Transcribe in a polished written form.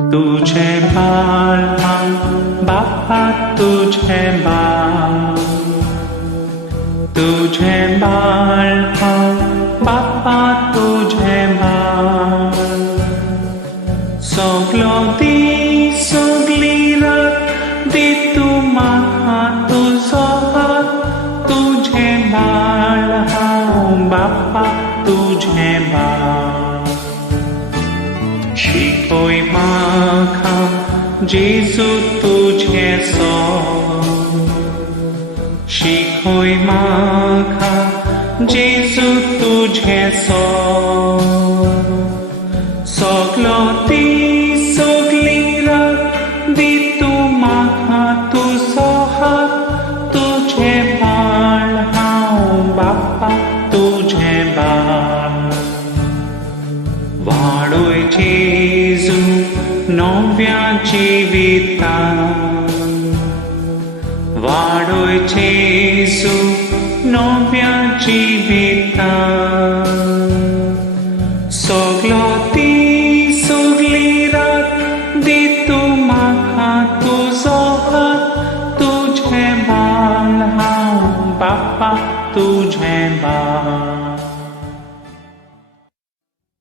तुझे बाळ बाप्पा तुझे बाळ, तुझे बाळ बाप्पा तुझे बाळ. सगळी सगळी रात दे तू म्हाका तुझो हात. तुझे बाळ बाप्पा तुझे बाळ. शिकोय म्हाका जेजू तुझे सोंग. शिकोय म्हाका जेजू तुझे सोंग. सगळी रात दे तू म्हाका तुझो हात. तुझे बाळ बाप्पा तुझे बाळ. वाडोय जेजू नव्या जिवितांत. वाडोय जेजू नव्या जिवितांत. सगळी रात दे तू म्हाका तुझो हात. तुझे बाळ बाप्पा तुझे बाळ.